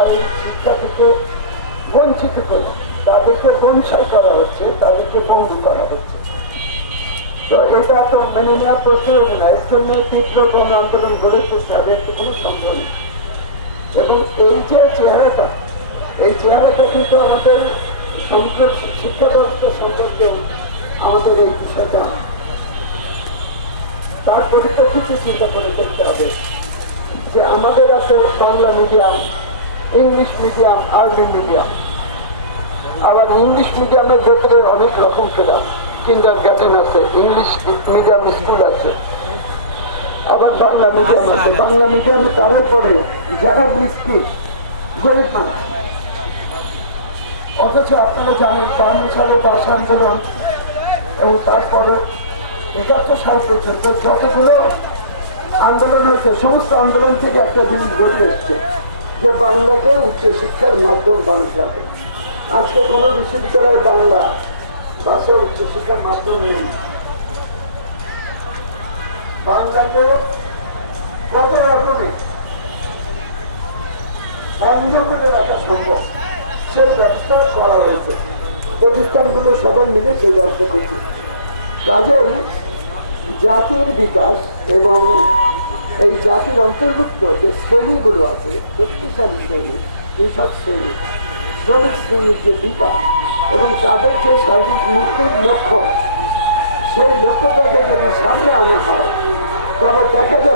এই শিক্ষা থেকে বঞ্চিত করে তাদেরকে বঞ্চনা করা হচ্ছে, তাদেরকে বন্দী করা হচ্ছে। তো এটা তো মেনে নেওয়ার প্রশ্নই না। এর জন্য তীব্র গণ আন্দোলন গড়ে তুলতে হবে, একটু কোনো সন্দেহ নেই। এবং এই যে চেহারাটা, এই চেহারাটা কিন্তু আমাদের সমগ্র শিক্ষা ব্যবস্থা সম্পর্কেও আমাদের এই বিষয়টা তার পরিপ্রেক্ষিতে চিন্তা করে দেখতে হবে যে আমাদের আছে বাংলা মিডিয়াম, ইংলিশ মিডিয়াম, আরবি মিডিয়াম। আবার ইংলিশ মিডিয়ামের ভেতরে অনেক রকম ক্লাস, কিন্ডার গার্ডেন আছে, ইংলিশ মিডিয়াম স্কুল আছে, আবার বাংলা মিডিয়াম আছে। বাংলা মিডিয়ামে তাদের পরে যারা মিস্ত্রি গরিব মানুষ। অথচ আপনারা জানেন 52 সালের ভাষা আন্দোলন এবং তারপরে 71 সাল পর্যন্ত যতগুলো আন্দোলন হয়েছে, সমস্ত আন্দোলন থেকে একটা জিনিস বেরিয়ে এসছে যে বাংলাকে উচ্চশিক্ষার মাধ্যম বানাতে হবে। আজকে কোনো বিশ্ববিদ্যালয়ে বাংলা ভাষা উচ্চশিক্ষার মাধ্যম নেই। বাংলাকে কত রকমে বন্ধ করে রাখা সম্ভব সেই ব্যবস্থা করা হয়েছে। প্রতিষ্ঠানগুলো সবাই মিলে চলে আসতে হয়েছে। তাদের জাতির বিকাশ এবং এই জাতির অন্তর্ভুক্ত যে শ্রেণীগুলো আছে, কিষাণ শ্রেণী, কৃষক শ্রেণী, শ্রমিক শ্রেণীর যে বিকাশ এবং তাদের যে সার্বিক নতুন লক্ষ্য, সেই লক্ষ্যটাকে যদি সামনে আনা হয় তবে দেখা